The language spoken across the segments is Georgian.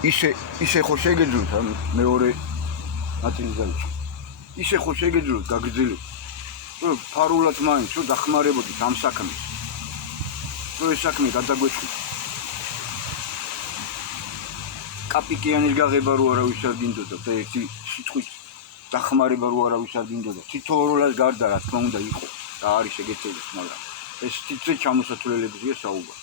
ისე ხო შეგეძლოთ ამ მეორე ნაწილი დაიწყო. ისე ხო შეგეძლოთ გაგრძელოთ. რომ ფარულად მაინც რომ დახმარებოდით ამ საქმეს. რომ ეს საქმე გადაგვეწყოთ. კაპიკიანის გაღება რო არავის არ გინდოდა და ერთი სიტყვით დახმარება რო არავის არ გინდოდა. თითოეულას გარდა რა თქმა უნდა იყო და არის შეგეცდებით, მაგრამ ეს თითქმის ჩამოსათვლელებზეა საუბარი.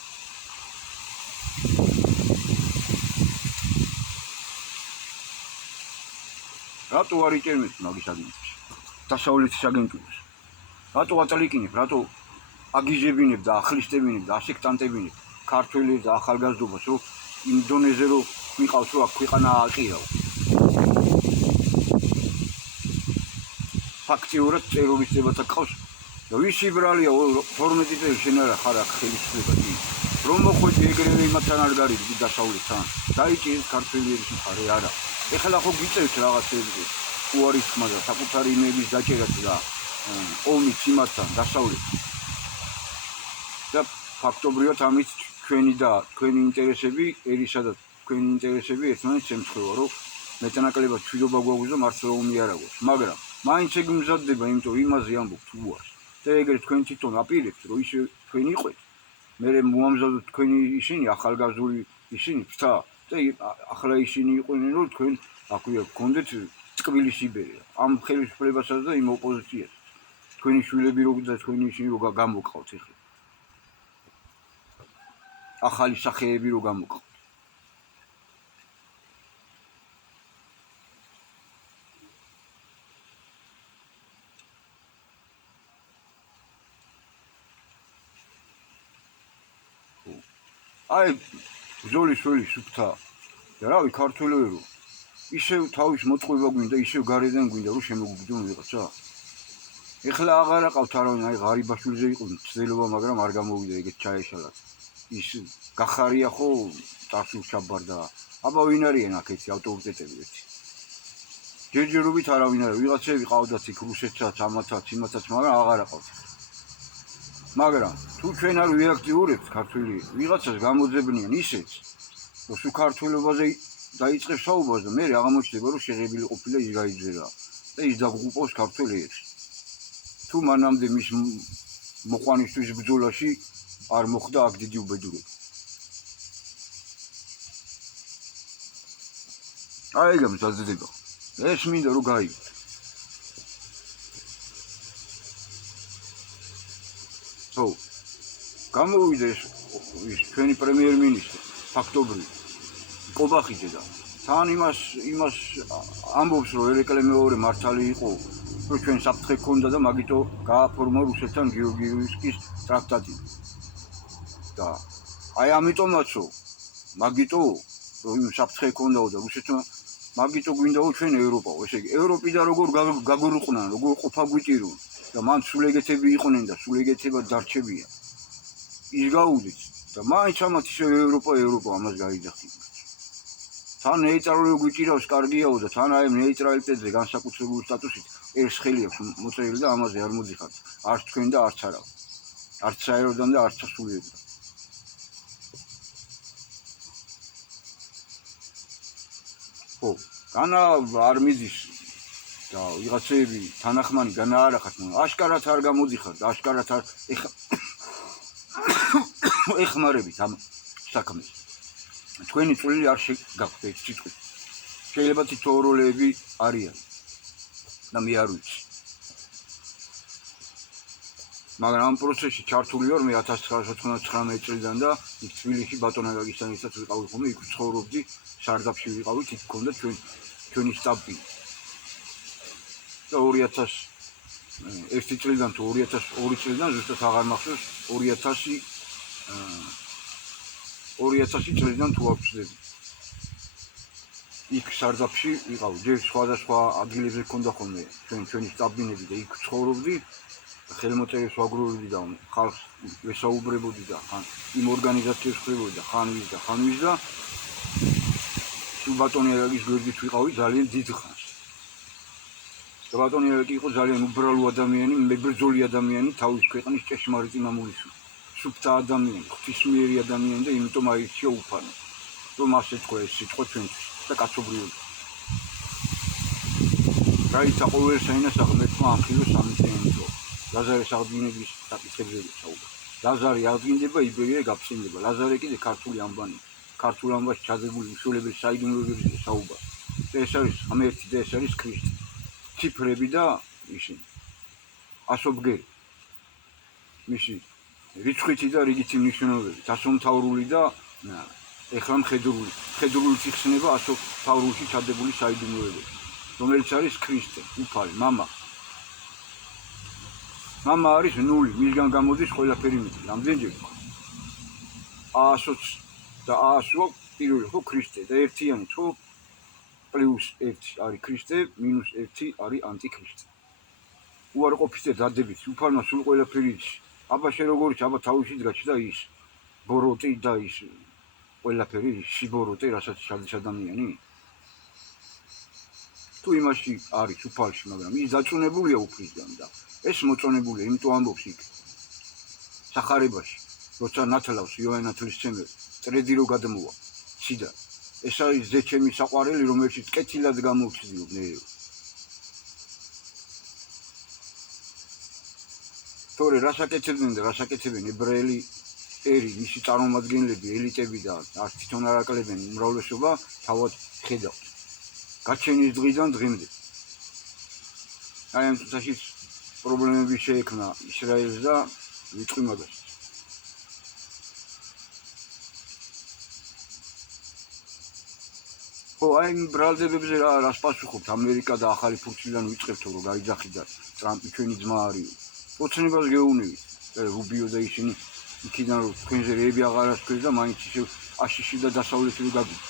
რატო არ იჭერმეთ მაგის აგენტებს? დასავლეთის აგენტურას. რატო აწალიკინებ, რატო აგიჟებინებ და ახლისტებინებ და ასექტანტებინებ ქართველებს და ახალგაზრდობას, რომ იმ დონეზე რომ ვიყავს, რომ აქ ქვეყანა ააყირავ. ფაქტიურად ტერორისტებათა ყავს და ვისი ბრალია 12 წელი შენ არა ხარ აქ ხელისუფლებაში. რომ მოხვედი ეგრევე იმათთან არ გარიგდი დასავლეთთან. დაიჭირეთ ქართველების მხარე არა. ეხლა ხო გიწევთ რაღაცებზე. თუ არის ხმა და საკუთარი იმების დაჭერაც და ომიც იმათთან დასავლეთთან. და ფაქტობრივად ამით ჩვენი და თქვენი ინტერესები, ერისა და თქვენი ინტერესები ერთმანეთს ემთხვევა, რომ მეტანაკლებად ჩვიდობა გვაქვს და მართლა ომი არ აქვს. მაგრამ მაინც ეგ მზადდება, იმიტომ რომ იმაზე ამბობ თუ არის. და ეგრე თქვენ თვითონ აპირებთ, რომ ისე თქვენ იყეთ. მე მოამზადოთ თქვენი ისინი ახალგაზრდული ისინი ფთა და ახლა ისინი იყვნენ, რომ თქვენ აქვია გქონდეთ წკბილი სიბერია. ამ ხელისუფლებასაც და იმ ოპოზიციას. თქვენი შვილები რო და თქვენი ისინი რო გამოგყავთ ეხლა. ახალი სახეები რო გამოგყავთ. აი ბრძოლის ველი სუფთა და რავი ქართველები რო ისევ თავის მოწყობა გვინდა, ისევ გარედან გვინდა რომ შემოგვიგდონ ვიღაცა. ეხლა აღარ აყავთ არავინ, აი ღარიბაშვილზე იყო ცდელობა, მაგრამ არ გამოვიდა ეგეთ ჩაეშალათ. ის გახარია ხო წარსულს ჩაბარდა. აბა ვინ არიან აქ ეცი ავტორიტეტები ერთი. ჯერჯერობით არავინ არ ვიღაცები ყავდათ იქ რუსეთსაც, ამათაც, იმათაც, მაგრამ აღარ აყავთ. მაგრამ თუ ჩვენ არ ვიაქტიურებთ ქართველი ვიღაცას გამოძებნიან ისეც, რომ სულ ქართველობაზე დაიწყებს საუბარს და მე აღმოჩნდება რომ შეღებილი ყოფილა ის გაიძერა და ის დაგუყავს ქართველებს. თუ მანამდე მის მოყვანისთვის ბრძოლაში არ მოხდა აქ დიდი უბედურება. აი ეგ ამზადება. ეს მინდა რომ გაიგოთ. ხო, გამოვიდა ეს ჩვენი პრემიერ-მინისტრი ფაქტობრივად კობახიძე და თან იმას ამბობს რომ ერეკლე მეორე მართალი იყო რომ ჩვენ საფრთხე ქონდა და მაგიტო გააფორმა რუსეთთან გეორგიევსკის ტრაქტატი და აი ამიტომაც რომ მაგიტო რომ იმ საფრთხე ქონდაო და რუსეთთან მაგიტო გვინდაო ჩვენ ევროპაო ესე იგი ევროპიდან როგორ გაგურუყნან როგორ ყოფა გვიტირონ და მან სულ ეგეთები იყვნენ და სულ ეგეთებად დარჩებიან ის გაუვდით და მაინც ამათ ისე ევროპა ამას გაიძახით. თან ნეიტრალური გვიჭირავს კარგიაო და თან აი ნეიტრალიტეტზე განსაკუთრებული სტატუსით ერთს ხელი აქვს მოწერილი და ამაზე არ მოდიხართ. არც თქვენ და არც არავინ. არც საეროდან და არც სასულიეროდან. ხო, განა არ მიდის და ვიღაცები თანახმანი განაარახათ, მაგრამ აშკარად არ გამოდიხართ, აშკარად არ ეხმარებით ამ საქმეს. თქვენი წვლილი არ შეგაქვთ ეს სიტყვით. შეიძლება თითოეულები არიან და მე არ ვიცი. მაგრამ ამ პროცესში ჩართული ვარ მე 1999 წლიდან და იქ თბილისში ბატონა გაგისთანისაც ვიყავი ხოლმე, იქ ცხოვრობდი, სარდაფში ვიყავით, იქ გქონდა ჩვენი სტაბი. და 2001 წლიდან თუ 2002 წლიდან ზუსტად აღარ მახსოვს 2000 წლიდან თუ არ ვცდები. იქ სარდაფში ვიყავი, ჯერ სხვადასხვა ადგილებზე გქონდა ხოლმე ჩვენი სტაბინები და იქ ცხოვრობდი. ხელმოწერებს ვაგროვებდი და ხალხს ვესაუბრებოდი და ხან იმ ორგანიზაციებს ხვდებოდი და ხან ვის და სულ ბატონი ერაგის გვერდით ვიყავი ძალიან დიდ ხანს. და ბატონი ერაგი იყო ძალიან უბრალო ადამიანი, მებრძოლი ადამიანი, თავის ქვეყნის ჭეშმარიტი მამულის სუფთა ადამიანი, ღვთისმიერი ადამიანი და იმიტომ აირჩია უფალო. რომ მას ეთქვა ეს სიტყვა ჩვენთვის და კაცობრიობა. რაიცა ყოველ საინასაღ მეტმა ამხილო სამიწენო. ლაზარეს აღდგინების საკითხებზე საუბარი. ლაზარე აღდგინდება, იბერია გაფრინდება. ლაზარე კიდე ქართული ამბანი. ქართულ ამბაში ჩადებული უშუალებელი საიდუმლოებებზე საუბარი. ეს არის ღმერთი და ეს არის ქრისტე. ციფრები და ისინი. ასობგერი. მისი რიცხვითი და რიგითი მნიშვნელობები, დასომთავრული და ეხლა მხედრული ციხსნება ასომთავრულში ჩადებული საიდუმლოებები, რომელიც არის ქრისტე, უფალი, მამა. მამა არის ნული, მისგან გამოდის ყველაფერი მეტი. რამდენჯერ ხო? აასოც და აასო პირველი ხო ქრისტე და ერთიანი ხო პლუს 1 არის ქრისტე, მინუს 1 არის ანტიქრისტე. უარყოფითი დადებით, უფალმა სულ ყველაფერი იცი. აბა შე როგორიც აბა თავში გაჩნდა ის ბოროტი და ის ყველაფერი შიბოროტი, რასაც ჩადის ადამიანი. თუ იმაში არის უფალში, მაგრამ ის დაწუნებულია უფლისგან და ეს მოწონებულია, იმიტომ ამბობს იქ სახარებაში, როცა ნათლავს იოანე ნათლისმცემელი, წრედი რო გადმოვა, ციდან. ეს არის ზეჩემი საყვარელი, რომელშიც კეთილად გამოვცდილო ნერო. თორე რასაკეთებდნენ და რასაკეთებენ ებრაელი ერი, მისი წარმომადგენლები, ელიტები და არც თვითონ არ აკლებენ უმრავლესობა, თავად ხედავთ. გაჩენის დღიდან დღემდე. აი ამ წუთაში პრობლემები შეექმნა ისრაელს და ვიტყვი მაგას. ხო, აი იმ ბრალდებებზე რას პასუხობთ? ამერიკა და ახალი ფურცლიდან ვიწყებთ, რომ გაიძახიდა ტრამპი ჩვენი ძმა არის. ოცნებას გეუნივით, რუბიო და ისინი იქიდან რომ თქვენზე რეები აღარ ასქვეს და მაინც ისევ აშიში და დასავლეთი რო გაგვიდგა.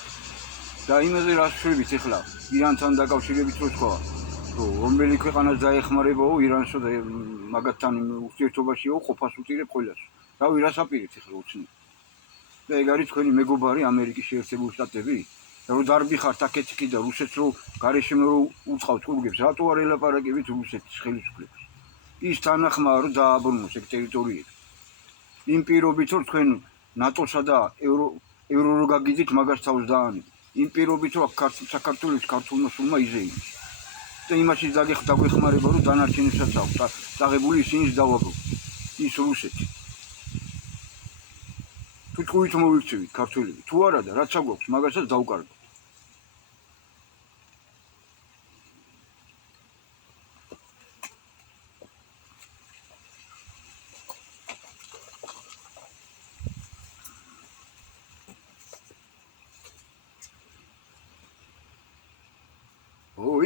და იმაზე რას შვებით ახლა ირანთან დაკავშირებით რო თქვა, რომ რომელი ქვეყანას დაეხმარებაო ირანსო და მაგათთან ურთიერთობაშიო ყოფას უტირებ ყველას. რავი, რას აპირებთ ახლა ოცნები? და ეგ არის თქვენი მეგობარი ამერიკის შეერთებული შტატები? რომ დარბიხართ აქეთ-იქ და რუსეთს რო გარეშემო რო უწყავთ კურგებს, რატო არ ელაპარაკებით რუსეთის ხელისუფლებას? ის თანახმაა რომ დააბრუნოს ეგ ტერიტორიები. იმ პირობით რომ თქვენ ნატოსა და ევრო რო გაგიძით მაგას თავს დაანებთ. იმ პირობით რომ საქართველოს ქართულმა სულმა იზეიმს. და იმაში დაგვეხმარება რომ დანარჩენებსაც აქვს დაღებული ისინიც დავაგროვოთ. ის რუსეთი. თუ თქვით მოვიქცევით ქართველები, თუ არა და რაც აგვაქვს მაგასაც დავკარგოთ.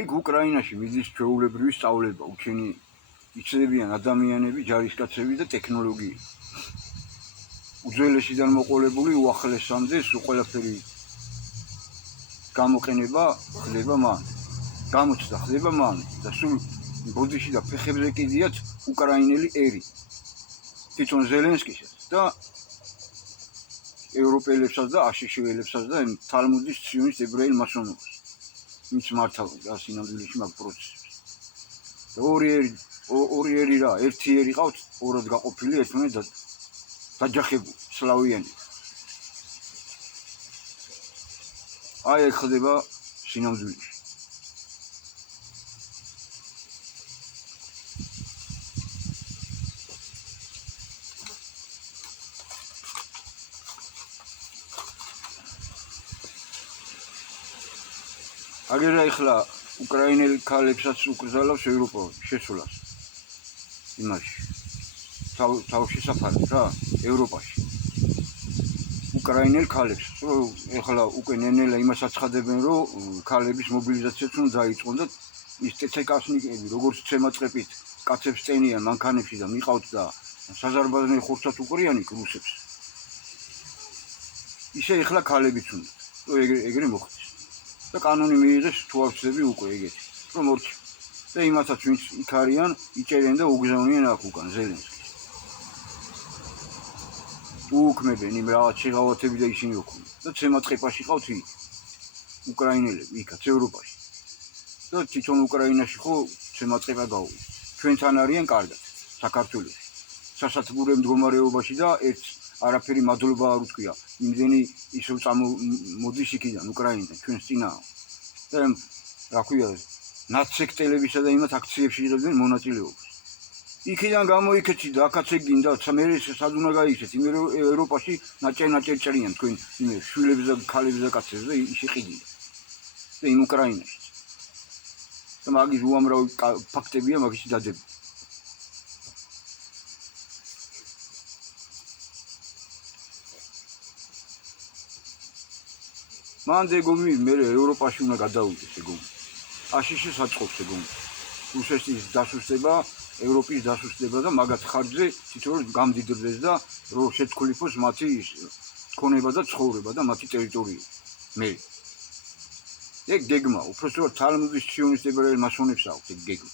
იქ უკრაინაში მიდის ჩვეულებრივი სწავლება, უჩენი იცლებიან ადამიანები, ჯარისკაცები და ტექნოლოგიები. უძველესიდან მოყოლებული უახლესამდე სულ ყველაფერი გამოყენება ხდება მან. გამოცდა ხდება მან და სულ ბოდიში და ფეხებზე კიდიათ უკრაინელი ერი. თვითონ ზელენსკისაც და ევროპელებსაც და აშშ-ელებსაც და თალმუდის ციონის ებრაელ მასონობას. მის მართავდა სინამდვილეში მაგ პროცესს. და ორი ერი რა, ერთი ერი ყავთ, ორად გაყოფილი, ერთმანეთს დაჯახებული, სლავიანი. აი ეგ ხდება სინამდვილეში. აგერა ეხლა უკრაინელი ქალებსაც უკრძალავს ევროპაში შესულას. იმაში. თავში საფარებს რა, ევროპაში. უკრაინელ ქალებს, რომ ეხლა უკვე ნენელა იმას აცხადებენ, რომ ქალების მობილიზაციაც უნდა დაიწყონ და ის ტექნიკასნიკები, როგორც ცემაწყებით, კაცებს წენიან მანქანებში და მიყავთ და საზარბაზნელ ხორცად უყრიან იქ რუსებს. ისე ეხლა ქალებიც უნდა, რომ ეგრე მოხდეს. და კანონი მიიღეს თუ არ ვცდები უკვე ეგეთი, რომ ორჩი. და იმასაც ვინც იქ არიან, იჭერენ და უგზავნიან აქ უკან ზელენსკის. უქმებენ იმ რაღაც შეღავათები და ისინი ოქმენ. და ცემატყეპაში ყავთ იქ უკრაინელები, იქაც ევროპაში. და თვითონ უკრაინაში ხო ცემატყეპა გაუვიდა. ჩვენთან არიან კარგად, საქართველოში. სასათბურე მდგომარეობაში და ერთ არაფერი მადლობა არ უთქვია. იმდენი ისევ წამოდის იქიდან უკრაინიდან ჩვენს წინაა. და რა ქვია ნაცსექტელებისა და იმათ აქციებში იღებდნენ მონაწილეობას. იქიდან გამოიქეცი და აქაც ეგინდა მე სად უნდა გაიქცეთ იმ ევროპაში ნაჭერ ჭრიან თქვენ იმ შვილებს და ქალებს და კაცებს და შეყიდიან და იმ უკრაინაში და მაგის უამრავი ფაქტებია მაგის დადები. მან დეგომი მე ევროპაში უნდა გადავიდეს ეგომი. აშიში საწყობს ეგომი. რუსეთის დასუსტება ევროპის დასუსტება და მაგათ ხარჯზე თითოეულ გამდიდრდეს და რომ შეთქულიფოს მათი ქონება და ცხოვრება და მათი ტერიტორია. მე ეგ გეგმა უბრალოდ თალმუდის სიონისტებელ მასონებს აქვს ეგ გეგმა.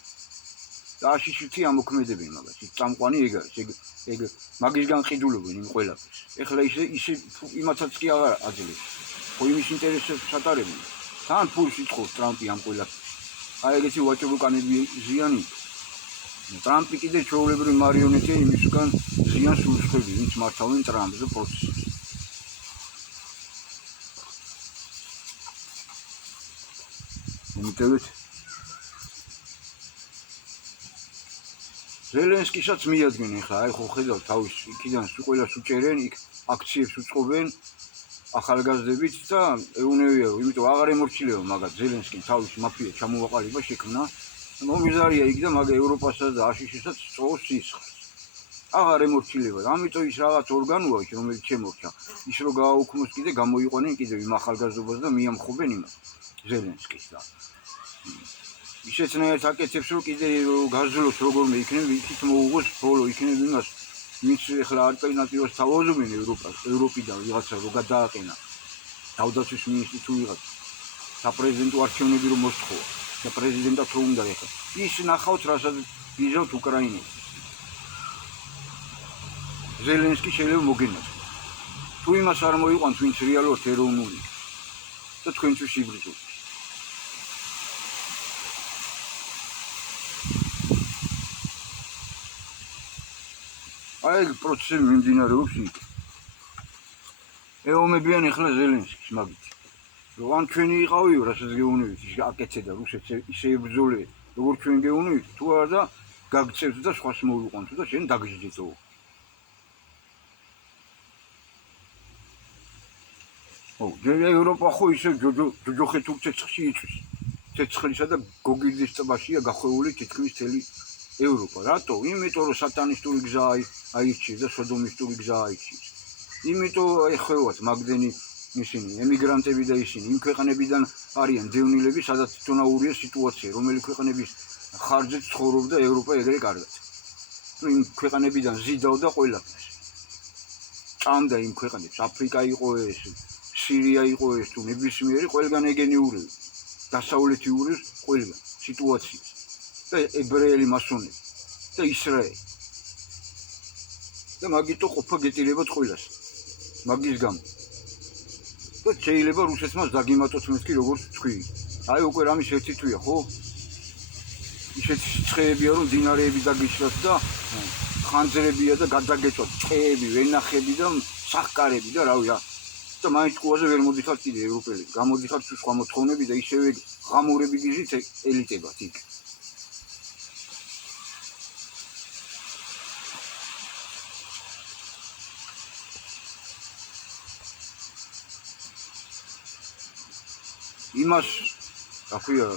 და აშიშითი ამოქმედებენ მაგას. წამყვანი ეგ არის. ეგ მაგისგან ყიდულობენ იმ ყველაფერს. ეხლა ისე იმათაც კი აღარ აძლევს. ხო იმის ინტერესებს ჩატარებენ. თან ფულს იწხოვს ტრამპი ამ ყველაფერს. აი ეგეთი ვაჭრუკანები ზიანი. ტრამპი კიდე ჩვეულებრივი მარიონეტია იმის უკან ზიანს უსწრებს, ვინც მართავენ ტრამპს და პროცესს. უმიტევით ზელენსკისაც მიადგენ ხა, აი ხო ხედავ თავის იქიდან ყველას უჭერენ, იქ აქციებს უწყობენ ახალგაზრდებით და ეუნევია, იმიტომ აღარ ემორჩილება მაგათ ზელენსკიმ თავის მაფია ჩამოვაყალიბა შექმნა. მომიზარია იქ და მაგ ევროპასაც და აშიშისაც წოვს სისხლს. აღარ ემორჩილება. ამიტომ ის რაღაც ორგანოა ის რომელიც შემორჩა. ის რო გააუქმოს კიდე გამოიყვანენ კიდე იმ ახალგაზრდობას და მიამხობენ იმას ზელენსკის და ისეთნაირად აკეთებს რომ კიდე გაზლოს როგორმე იქნება იქით მოუღოს ბოლო იქნება იმას ვინც ახლა ალტერნატივას თავაზობენ ევროპიდან ვიღაცა რო გადააყენა თავდაცვის მინისტრი თუ ვიღაცა საპრეზიდენტო არჩევნები რომ მოსთხოვა და პრეზიდენტად რო უნდა ეხლა ის ნახავთ რასაც იზავთ უკრაინას ზელენსკი შეიძლება მოგენაცხადოს თუ იმას არ მოიყვანთ ვინც რეალურად ეროვნული და თქვენთვის იბრძოლ აი პროცესი მიმდინარეობს იქ. ეომებიან ახლა ზელენსკის მაგით. რომ ან ჩვენი იყავიო, რასაც გეუნებით, ის აკეთე და რუსეთს ისე ებრძოლე, როგორ ჩვენ გეუნებით, თუ არა და გაგწევთ და სხვას მოვიყვანთ და შენ დაგიჟდეთო. ო, ევროპა ხო ისე ჯოჯოხეთ უცეცხლში იწვის. ცეცხლისა და გოგირდის ტბაშია გახვეული თითქმის მთელი ევროპა. რატო? იმიტომ რომ სატანისტური გზა აირჩიეს და სოდომისტური გზა აირჩიეს. იმიტომ ეხევათ მაგდენი ისინი ემიგრანტები და ისინი იმ ქვეყნებიდან არიან დევნილები, სადაც თუნაურია სიტუაცია, რომელი ქვეყნების ხარჯზე ცხოვრობდა ევროპა ეგრე კარგად. იმ ქვეყნებიდან ზიდავდა ყველაფერს. ჭამდა იმ ქვეყნებს, აფრიკა იყო ეს, სირია იყო ეს, თუ ნებისმიერი ყველგან ეგენიურები. დასავლეთიური ყველგან სიტუაცია. და ებრაელი მასონები და ისრაელი და მაგიტო ყოფა გეტირებათ ყველას მაგის გამო და შეიძლება რუსეთს დაგიმატოთ მეთქი როგორც თქვი აი უკვე რამის ერთი თვია ხო ისეთი ცხეებია რომ დინარეები დაგიშლათ და ხანძრებია და გადაგეწოთ წყეები ვენახები და სახკარები და რავი რა და მაინც ყუაზე ვერ მოდიხართ კიდე ევროპელები გამოდიხართ სხვა მოთხოვნები და ისევე ღამურები გიჟით ელიტებად იქ იმას რა ქვია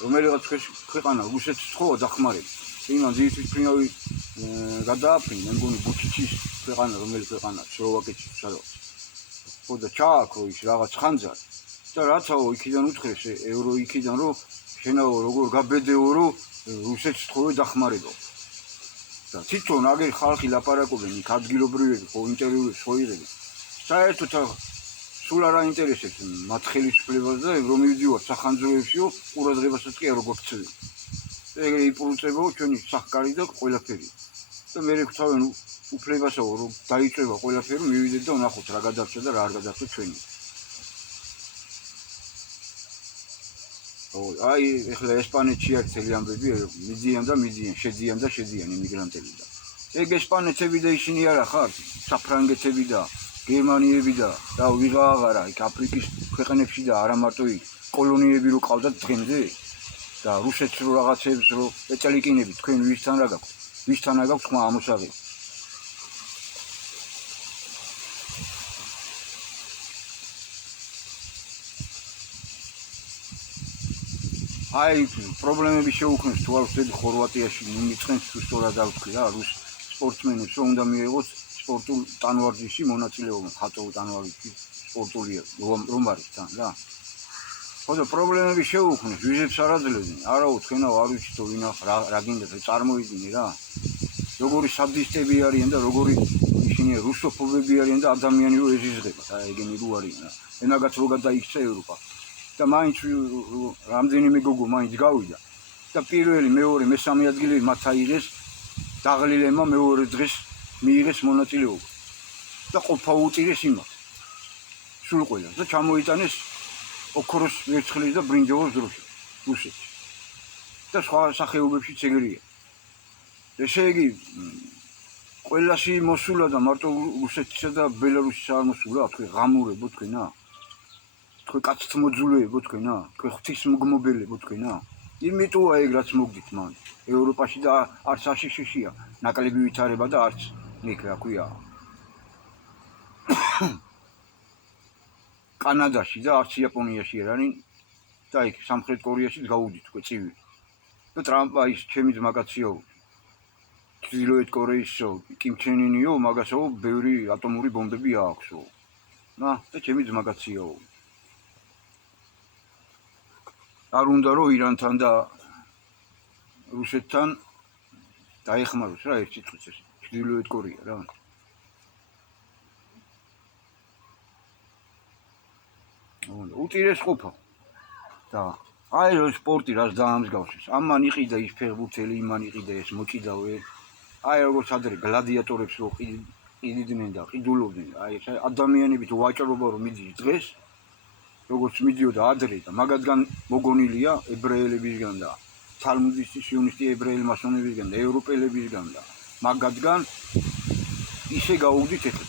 რომელიღაც ქვეყანა რუსეთს თხოვა დახმარებით იმან ძირითადად ფრინავი გადააფრინე მე მგონი ბუჩიჩის ქვეყანა რომელი ქვეყანა სლოვაკეთში სადაც ხო და ჩააქრო ის რაღაც ხანძარი და რაცაო იქიდან უთხრეს ევრო იქიდან რომ შენაო როგორ გაბედეო რომ რუსეთს თხოვე დახმარება და თვითონ აგერ ხალხი ლაპარაკობენ იქ ადგილობრივები ხო ინტერვიუებს ხო იღებენ საერთოდ სულ არ აინტერესებს მათ ხელისუფლებას და რომ მივდივართ სახანძროებშიო ყურადღებასაც კი არ გქცევენ. ეგრე იპრუწებაო ჩვენი სახკარი და ყველაფერი. და მე ვქცავენ უფლებასაო რომ დაიწევა ყველაფერი მივიდეთ და ვნახოთ რა გადარჩა და რა არ გადარჩა ჩვენი. აი ეხლა ესპანეთში არის მთელი ამბები მიდიან და მიდიან, შედიან და შედიან იმიგრანტები და ეგ ესპანეთები და ისინი არა ხარ, საფრანგეთები და გერმანიები და ვიღააღარა იქ აფრიკის ქვეყნებში და არა მარტო იქ კოლონიები რო ყავდათ დღემდე და რუსეთს რო რაღაცებს რო ეწელიკინები თქვენ ვისთან რა გაქვთ? ვისთან რა გაქვთ ხმა ამოსაღი? აი პრობლემები შეუქმნეს თუ არ ვთქვი ხორვატიაში მიწყენს თუ სწორად არ ვთქვი რა რუს სპორტსმენებს რომ უნდა მიიღოს სპორტულ ტანვარჯიშში მონაწილეობა ხატოვ ტანვარჯიშში სპორტულია რომ არის თან რა ხოდა პრობლემები შეუქმნეს ვიზებს არ აძლევდნენ არაო თქვენაო არ ვიცით თუ ვინა რა გინდათ წარმოიდგინე რა როგორი სადისტები არიან და როგორი ისინი რუსოფობები არიან და ადამიანი რო ეზიზღებათ აი ეგენი რო არიან რა ენაგაც რო გადაიქცა ევროპა და მაინც რამდენიმე გოგო მაინც გავიდა და პირველი მეორე მესამე ადგილები მათ აიღეს დაღლილებმა მეორე დღეს მიიღეს მონაწილეობა და ყოფა უწირეს იმათ სულ ყველა და ჩამოიტანეს ოქროს ვერცხლის და ბრინჯაოს დროშა რუსეთში და სხვა სახეობებშიც ეგრეა ესე იგი ყველასი მოსულა და მარტო რუსეთისა და ბელარუსის არ მოსულა თქვენ ღამურებო თქვენა თქვენ კაცთ მოძულეებო თქვენა თქვენ ღვთის მგმობელებო თქვენა იმიტოა ეგ რაც მოგდით მან ევროპაში და არც აშშშია ნაკლები ვითარება და არც იქ რა ქვია კანადაში და არც იაპონიაში არ არის და იქ სამხრეთ კორეაშიც გავუდით უკვე წივი და ტრამპა ის ჩემი ძმაკაციო ჩრდილოეთ კორეისო კიმ ჩენ ინიო მაგასო ბევრი ატომური ბომბები აქვსო და ჩემი ძმაკაციო არ უნდა რომ ირანთან და რუსეთთან დაეხმაროს რა ერთ სიტყვით ეს ჩრდილოეთ კორეა რა უწირეს ყოფა და აი რო სპორტი რას დაამსგავსეს ამან იყიდა ის ფეხბურთელი იმან იყიდა ეს მოჭიდავე აი როგორც ადრე გლადიატორებს რო ყიდიდნენ და ყიდულობდნენ აი ეს ადამიანებით ვაჭრობა რომ მიდის დღეს როგორც მიდიოდა ადრე და მაგათგან მოგონილია ებრაელებისგან და თალმუდისტი სიონისტი ებრაელი მასონებისგან და ევროპელებისგან და მაგათგან ისე გაუგდით ეხლა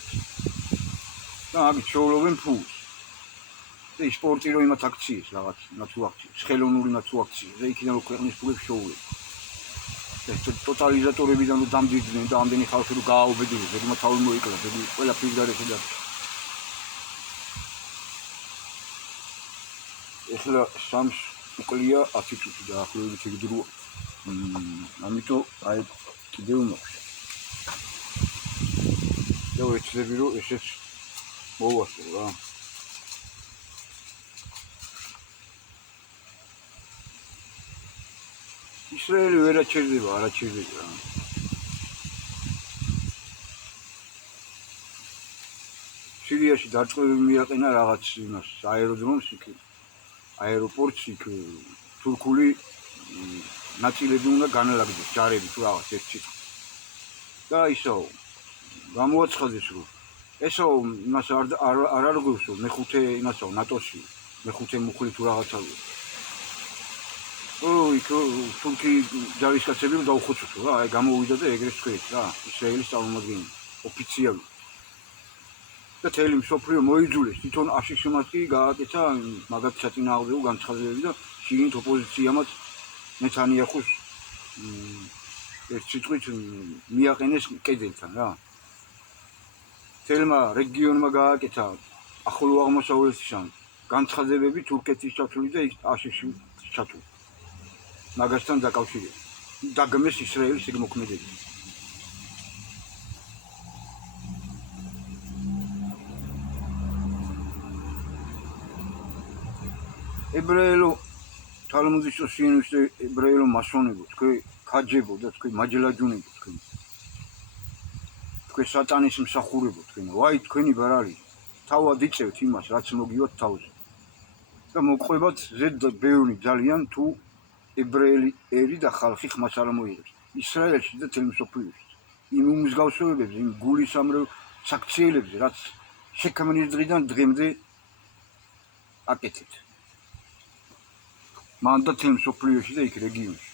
და აგ შეულობენ ფულს და სპორტი რო იმათ აქციეს რაღაც ნაცუ აქციეს ხელოვნური ნაცუ აქციეს და იქიდან რო ქვეყნის ფულებს შეუვლენ და ტოტალიზატორებიდან რო დამდიდნენ და ამდენი ხალხი რო გააუბედურეს ეგ თავი მოიკლა და ყველაფრის გარეშე და ეხლა სამს უკლია 10 წუთი დაახლოებით ეგ დრო ამიტომ აი კიდევ მაქვს და ვეცდები რომ ესეც მოვასწრო რა ისრაელი ვერ აჩერდება არ აჩერდება რა სირიაში დაწყებები მიაყენა რაღაც იმას აეროდრომს იქ აეროპორტს იქ თურქული ნაწილები უნდა განლაგდეს ჯარები თუ რაღაც ერთ სიტყვით და ისო გამოაცხადეს რომ ესო იმას არ არგოსო მეხუთე იმასო ნატოში მეხუთე მუხლი თუ რაღაცაა იქ თურქი ჯარისკაცები რომ დაუხოცოთო რა აი გამოვიდა და ეგრეს თქვით რა ისრაელის წარმომადგენელი ოფიციალი და თელი მსოფლიო მოიძულეს თვითონ აშშ-მაც კი გააკეთა მაგათ საწინააღმდეგო განცხადებები და შიგნით ოპოზიციამაც ნეთანიახუს ერთ სიტყვით მიაყენეს კედელთან რა თელმა რეგიონმა გააკეთა ახლო აღმოსავლეთიდან განცხადებები თურქეთის ჩათვლით და აშშ-ში ჩათვლით მაგასთან დაკავშირებით დაგმეს ისრაელის ეგ მოქმედება ებრაელო თალმუდისტო სიონისტო ებრაელო მასონებო თქვენ ქაჯებო და თქვენ მაჯლაჯუნებო თქვენ სატანის მსახურებო თქვენ ვაი თქვენი ბარალი თავად იწევთ იმას რაც მოგივათ თავზე და მოყვებათ ზედ ბევრი ძალიან თუ ებრაელი ერი და ხალხი ხმას არ მოიღებს ისრაელში და თელ მსოფლიოში იმ უმსგავსებებზე იმ გულისამრევ საქციელებზე რაც შექმნის დღიდან დღემდე აკეთეთ მან და თელ მსოფლიოში და იქ რეგიონში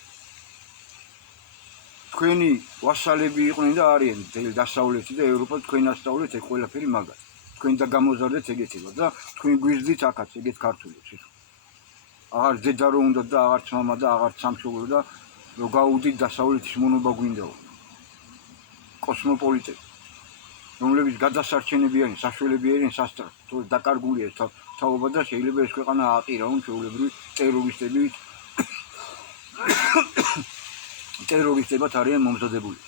თქვენი ვასალები იყვნენ და არიან დასავლეთი და ევროპა თქვენ ასწავლეთ ეგ ყველაფერი მაგას. თქვენ და გამოზარდეთ ეგეთება და თქვენ გვიზრდით აქაც ეგეთ ქართულებს. აღარ დედა რო უნდა და აღარც მამა და აღარც სამშობლო და რო გაუდით დასავლეთის მონობა გვინდაო. კოსმოპოლიტები, რომლებიც გადასარჩენებიანი, საშუალები არიან სასწრაფოდ, თუ დაკარგულია თაობა და შეიძლება ეს ქვეყანა აყირაონ ჩვეულებრივი ტერორისტებად არიან მომზადებული.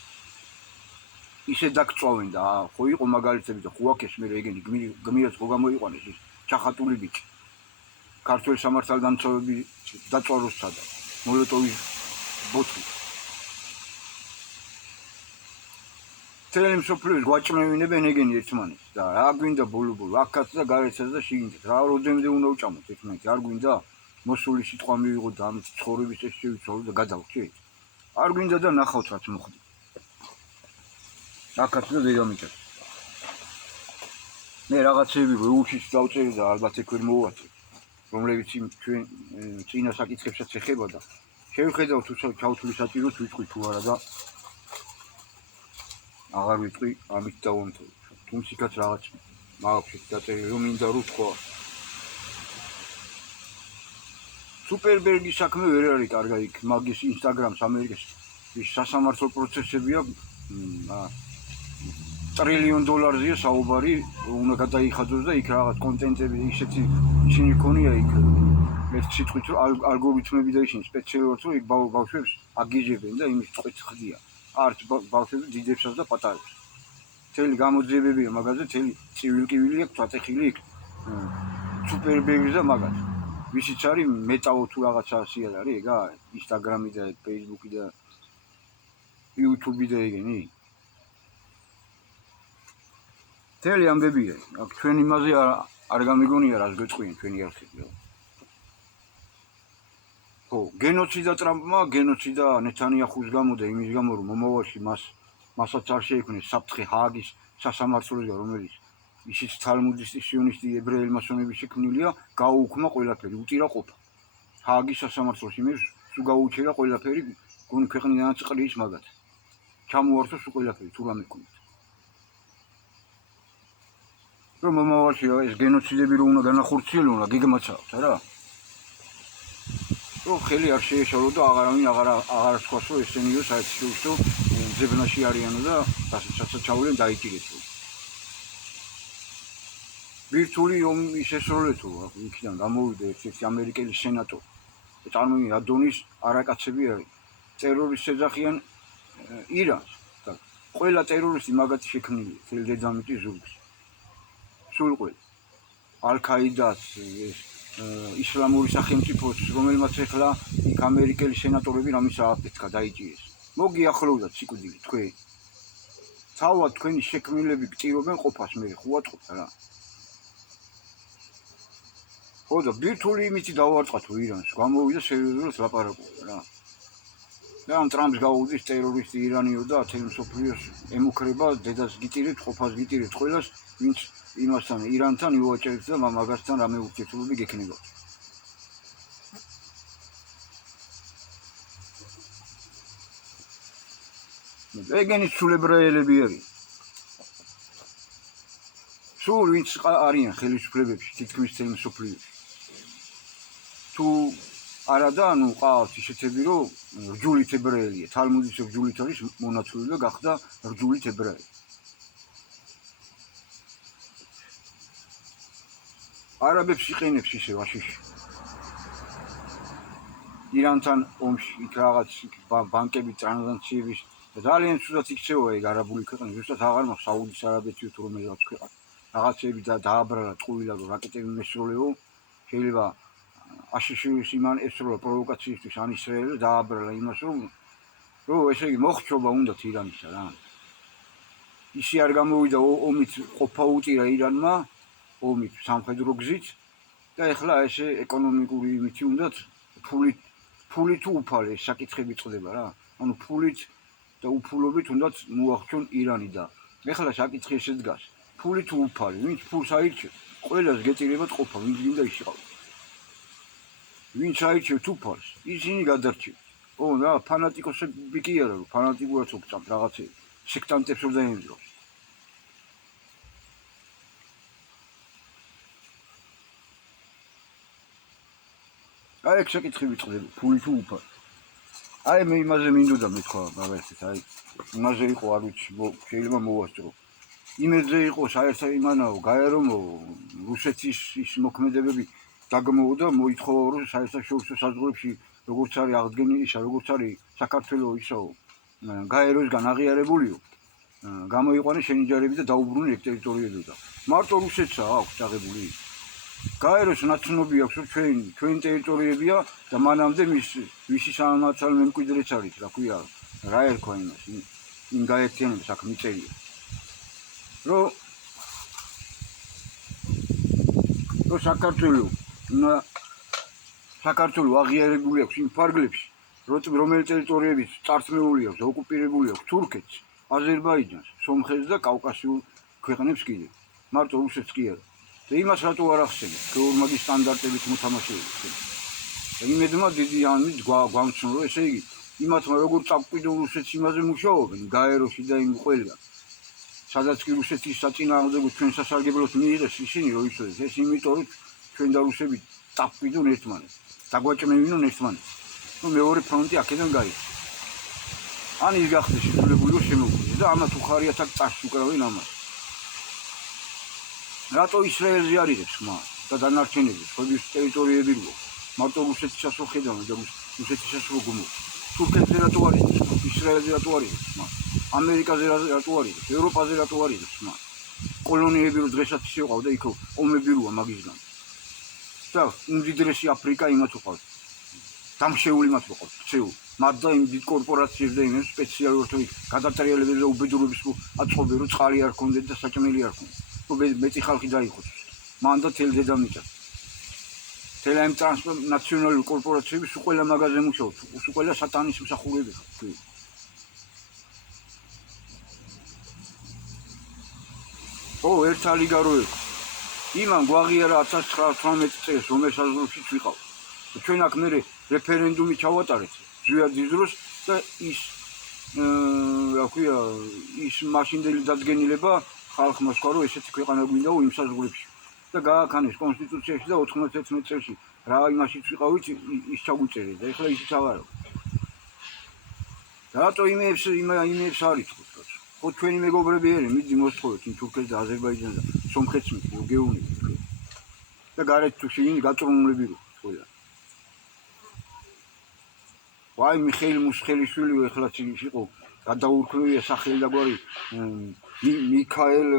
ისე დაგწვავენ და ხო იყო მაგალითები და ხო აქ ეს მე ეგენი გმირაც ხო გამოიყვანეს ის ჩახატული ბიჭი. ქართველ სამართალდამცავები დაწვაროსცა და მოლოტოვის ბოთლი. თელემ სოფლიოს გვაჭმევინებენ ეგენი ერთმანეთს და რა გვინდა ბოლო-ბოლო აქაც და გარეთაც და შიგნით რა როდემდე უნდა უჭამოთ ერთმანეთი არ გვინდა მოსული სიტყვა მივიღოთ და ამით ცხოვრების წესი შევიცვალოთ და გადავხჭით არ გვინდა და ნახავთ რაც მოხდა აქაც და დედამიწას მე რაღაცები რუსის დავწერე და ალბათ ეგ ვერ მოვაწერ რომლებიც ჩვენ წინა საკითხებსაც ეხება და შევხედავ თუ ჩავთვლი საჭიროს ვიტყვი თუ არა და აღარ ვიტყვი ამით დავამთავრე თუმცაც რაღაც მაქვს დაწერილი რომ მინდა რო თქვა სუპერბერგის საქმე ვერ არის კარგად იქ მაგის ინსტაგრამს ამერიკის ის სასამართლო პროცესებია $1 ტრილიონ საუბარი უნდა გადაიხაძოს და იქ რაღაც კონტენტები ისეთი ისინი ქონია იქ ერთ სიტყვით რომ ალგორითმები და ისინი სპეციალურად რომ იქ ბავშვებს აგიჟებენ და იმის წყვეტ ხდიან არც ბავშვებს დიდებსაც და პატარებს მთელი გამოძიებებია მაგაზე მთელი ცივილკივილი აქვს წაწეხილი იქ სუპერბერგის და მაგას ვისიც არის მეტაო თუ რაღაცა ასია არის ეგა ინსტაგრამი და ფეისბუქი და იუთუბი და ეგენი მთელი ამბებია აქ ჩვენ იმაზე არ გამიგონია რას გვეწყვიან ჩვენი არხები ხო გენოციდა ტრამპმა გენოციდა ნეთანიახუს გამო და იმის გამო რომ მომავალში მასაც არ შეექმნეს საფრთხე ჰააგის სასამართლოსგან რომელიც ისიც თალმუდისტი სიონისტი ებრაელი მასონები შექმნილია გაუუქმა ყველაფერი უტირა ყოფა ჰააგის სასამართლოს იმის სულ გაუჩერა ყველაფერი გონი ქვეყნიდანაც ყრის მაგათ ჩამოართოს ყველაფერი თუ რამე ქონდათ რომ მომავალში ეს გენოციდები რომ უნდა განახორციელონ რა გიგმაცავთ არა რომ ხელი არ შეეშალო და აღარავინ აღარ სხვას რომ ესენიო საერთაშორისო ძებნაში არიანო და დასაცავლენ დაიჭირეთო ვირტუალური ომის შესრულეთო იქიდან გამოვიდა ერთ-ერთი ამერიკელი სენატორი წარმოიდგინე ადონის არაკაცები არის ტერორისტს ეძახიან ირანს და ყველა ტერორისტი მაგათი შექმნილია თელ დედამიწის ზურგში სულ ყველა ალ-ქაიდას ისლამური სახელმწიფოს რომელმაც ეხლა იქ ამერიკელი სენატორები რამის ააფეთქა დაიჭირეს მოგიახლოვდათ სიკვდილი თქვენ თავად თქვენი შექმნილები გტირობენ ყოფას მე ხუატყობთ რა ხო და ბირთული იმითი დავარწყათო ირანს გამოვიდა სერიოზულად ლაპარაკობდა რა და ამ ტრამპს გაუდის ტერორისტი ირანიო და თემ სოფლიოს ემუქრება დედას გიტირეთ ყოფას გიტირეთ ყველას ვინც იმასთან ირანთან იუაჭერებს და მაგასთან რამე ურთიერთობები გექნება ეგენი სულ ებრაელები არის სულ ვინც არიან ხელისუფლებებში თითქმის თემ სოფლიოში თუ არა და ანუ ყავს ისეთები რომ რჯულით ებრაელია თალმუდის რჯულით არის მონათული და გახდა რჯულით ებრაელი არაბებს იყენებს ისე ვაშიში ირანთან ომში იქ რაღაც ბანკები ტრანზაქციების ძალიან ცუდად იქცევა ეგ არაბული ქვეყანა ზუსტად აღარ მაქვს საუდის არაბეთიო თუ რომელიღაც ქვეყანა რაღაცები დააბრალა ტყუილა რომ რაკეტები მესროლეო შეიძლება აშშ-ის იმან ესროლა პროვოკაციისთვის ან ისრაელს დააბრალა იმას რომ ესე იგი მოხჩობა უნდათ ირანისა რა ისი არ გამოვიდა ომით ყოფა უტირა ირანმა ომით სამხედრო გზით და ეხლა ესე ეკონომიკური იმითი უნდათ ფული თუ უფალი ეს საკითხები წდება რა ანუ ფულით და უფულობით უნდათ მოახჩონ ირანი და ეხლა საკითხი ესე დგას ფული თუ უფალი ვინც ფულს აირჩევს ყველას გეტირებათ ყოფა ვინც გინდა ის იყავ ვინც აირჩევთ უფალს ისინი გადარჩევთ რა ფანატიკოსები კი არა, ფანატიკურად უწამთ რაღაცები, სექტანტებს რომ დაემძროს. აი ეგ საკითხი ვიწყდები, ფული თუ უფა. აი მე იმაზე მინდოდა მეთქვა მაგალითად, აი იმაზე იყო არ ვიცი, შეიძლება მოვასწრო. იმედზე იყო საერთოდ იმანაო, გაერომო რუსეთის ის მოქმედებები დაგმოო და მოითხოვა რომ საერთაშორისო საზღვრებში როგორც არის აღდგენილი ისა, როგორც არის საქართველოს ისაო, გაეროსგან აღიარებულიო, გამოიყვანეს შენი ჯარები და დაუბრუნეს ეგ ტერიტორიები და მარტო რუსეთსა აქვს წაღებული. გაეროს ნაცნობი აქვს რომ ჩვენი ტერიტორიებია და მანამდე ვისი სამართალ მემკვიდრეც არის, რა ქვია, რა ერქვა იმას, იმ გაერთიანებას აქ მიწერია. რომ საქართველოს აღიარებული აქვს იმ ფარგლებში, რომელი ტერიტორიები წართმეული აქვს და ოკუპირებული აქვს თურქეთს, აზერბაიჯანს, სომხეთს და კავკასიურ ქვეყნებს კიდე. მარტო რუსეთს კი არა. და იმას რატო არ ახსენე? გეორმაგის სტანდარტებით მოთამაშეებს. და იმედმა დიდი ამით გვამცნო, რომ ესე იგი იმათმა როგორ წაკვიდო რუსეთს იმაზე მუშაობენ, გაეროში და იმ ყველგან. სადაც კი რუსეთის საწინააღმდეგო ჩვენ სასარგებლოდ მიიღეს ისინი რომ იცოდეთ, ეს იმიტომ რომ ჩვენ და რუსები წაკვიდონ ერთმანეთს, დაგვაჭმევინონ ერთმანეთს. რომ მეორე ფრონტი აქედან გაიქცა. ან ის გახდეს შესრულებული რომ შემოგვიდეს და ამათ უხარიათ აქ წარს უკრავენ ამას. რატო ისრაელზე არ იღებს ხმა და დანარჩენები სხვების ტერიტორიები რო მარტო რუსეთისას რო ხედავენ და რუსეთისას რო გმობს. თურქეთზე რატო არ იღებს ხმა, ისრაელზე რატო არ იღებს ხმა, ამერიკაზე რატო არ იღებს, ევროპაზე რატო არ იღებს ხმა. კოლონიები რო დღესაც ისე ყავდა იქ ომები როა მაგისგან. და უმდიდრესი აფრიკა იმათ უყავთ. დამშეული მათ უყავთ, ქცეულ. მათ და იმ დიდ კორპორაციებს და იმ სპეციალურად გადატრიალებებს და უბედურების რო აწყობენ რომ წყალი არ ქონდეთ და საჭმელი არ ქონდეთ. მეტი ხალხი დაიხოცეს. მან და თელ დედამიწა. თელ ამ ტრანსნაციონალური კორპორაციები სულ ყველა მაგაზე მუშაობს, სულ ყველა სატანის მსახურები ხარ. ერთ ალიგარო იყო. იმან გვაღიარა 1918 წელს ომერ საზღვრებშიც ვიყავ. ჩვენ აქ მე რეფერენდუმი ჩავატარეთ ზვიადის დროს და ის რა ქვია, ის მაშინდელი დადგენილება ხალხმა თქვა რომ ესეთი ქვეყანა გვინდაო იმ საზღვრებში და გააქანეს კონსტიტუციაში და 91 წელს რა იმაშიც ვიყავით ის ჩაგვიწერეს და ეხლა ისიც აღარ აქვს. რატო იმებს არ ითხოვთ? ხო ჩვენი მეგობრები ერენ მიდი მოსთხოვეთ იმ თურქეთს და აზერბაიჯანს და სომხეთს გეუნებით და გარეთ თუ შევინი გაწრუნულები რო ყველა. ვაი მიხეილ მუსხელიშვილი ეხლაც იყო გადაურქმევია სახელი და გვარი მიქაელ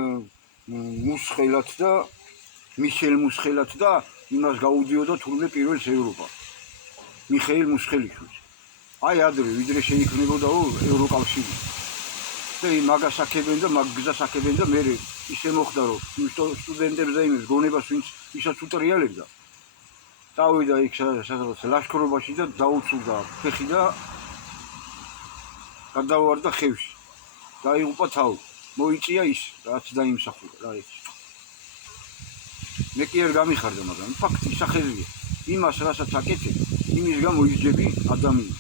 მუსხელად და მიშელ მუსხელად და იმას გაუდიოდა თურმე პირველს ევროპა. მიხეილ მუსხელიშვილი. აი ადრე ვიდრე შეიქმნებოდაო ევროკავშირი. და მაგას აქებენ და მაგ გზას აქებენ და მე ისე მოხდა რომ იმ სტუდენტებს და იმის გონებას ვინც ისაც უტრიალებდა. დავიდა იქ სადღაც ლაშქრობაში და დაუწუდა ფეხი და გადავარდა ხევში. დაიღუპა თავი. მოიწია ის, რაც დაიმსახურა რა ეს. მე კი არ გამიხარდა, მაგრამ ფაქტი სახეზია. იმას რასაც აკეთებ, იმის გამო ისჯები ადამიანი.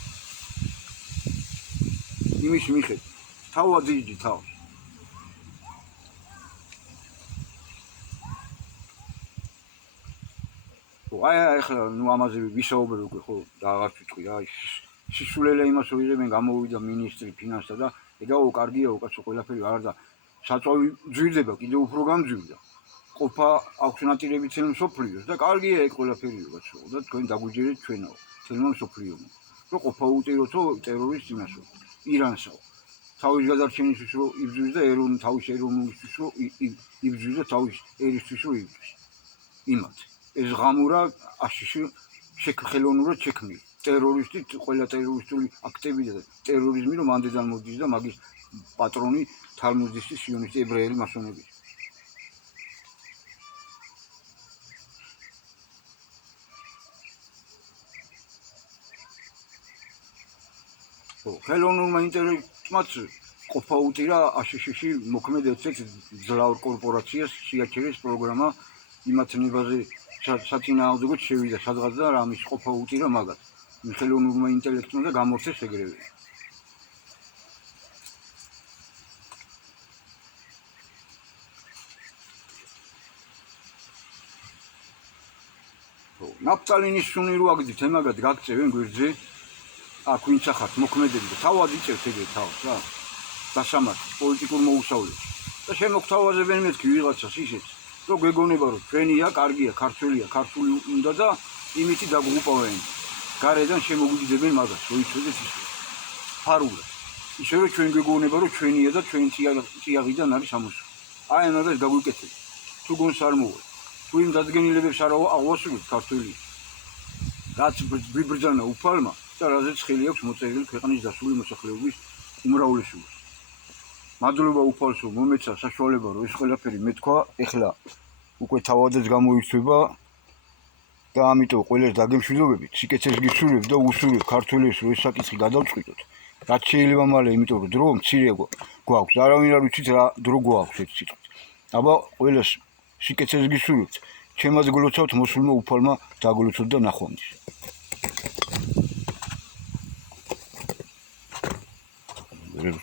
იმის მიხედვით. თავად იჯი თავს. აი ახლა ნუ ამაზე ვისაუბრე უკვე ხო და აღარ ვიტყვი რა ის სისულელე იმას რომ იღებენ გამოვიდა მინისტრი ფინანსთა და ეგაო კარგია უკაცო ყველაფერი არ და საწვავი ძვირდება კიდევ უფრო გამძვირდა. ყოფა აქვს ნატირები თელ მსოფლიოს და კარგია ეგ ყველაფერი უკაცო და თქვენ დაგვიჯერეთ ჩვენაო თელმა მსოფლიომ. რომ ყოფა უწიროთო ტერორისტ იმასო ირანსაო. თავის გადარჩენისთვის რომ იბრძვის და თავის ეროვნულისთვის რომ იბრძვის და თავის ერისთვის რომ იბრძვის. იმათ ეს ღამურა აშიში ხელოვნურად შექმნილი. ტერორისტი ყველა ტერორისტული აქტები და ტერორიზმი რომ მანდედან მოდის და მაგის პატრონი თალმუდისტი სიონისტი ებრაელი მასონები. ხელოვნურმა ინტელექტმაც ყოფა უტირა აშშ-ში მოქმედ ერთ-ერთ ძლავრ კორპორაციას შეაჩერეს პროგრამა იმათ ნებაზე საწინააღმდეგოდ შევიდა სადღაც და რამის ყოფა უტირა მაგათ. ხელოვნურმა ინტელექტმა და გამორჩეს ეგრევე. ნაფტალინის სუნი რო აგდით ემაგად გაგწევენ გვერდზე აქ ვინც ახართ მოქმედები და თავად იწევთ ეგრე თავს რა დასამართი პოლიტიკურ მოუსავლეში და შემოგთავაზებენ მეთქი ვიღაცას ისიც რომ გვეგონება რომ ჩვენია კარგია ქართველია ქართული უნდა და იმითი დაგღუპავენ გარედან შემოგვიგდებენ მაგას რო იცოდეთ ისე ფარულად ისე რომ ჩვენ გვეგონება რომ ჩვენია და ჩვენ წიაღიდან არის ამოსული აი მაგას გაგვიკეთეთ თუ გონს არ მოვა თუ იმ დადგენილებებს არ აღვასრულებთ ქართველი რაც ბიბრძანა უფალმა და რაზეც ხელი აქვს მოწერილი ქვეყნის დასული მოსახლეობის უმრავლესობას. მადლობა უფალსო მომეცა საშუალება რომ ეს ყველაფერი მეთქვა, ეხლა უკვე თავადაც გამოიწვება და ამიტომ ყველას დაგემშვიდობებით, სიკეთეს გისურვებ და უსურვებ ქართველებს რომ ეს საკითხი გადავწყვიტოთ. რაც შეიძლება მალე, იმიტომ რომ დრო მცირე გვაქვს, არავინ არ ვიცით რა დრო გვაქვს ეს სიტყვით. აბა ყველას სიკეთეს გისურვებთ. ჩემად გლოცავთ მოსულმა უფალმა დაგლოცოთ და ნახვამდის. Really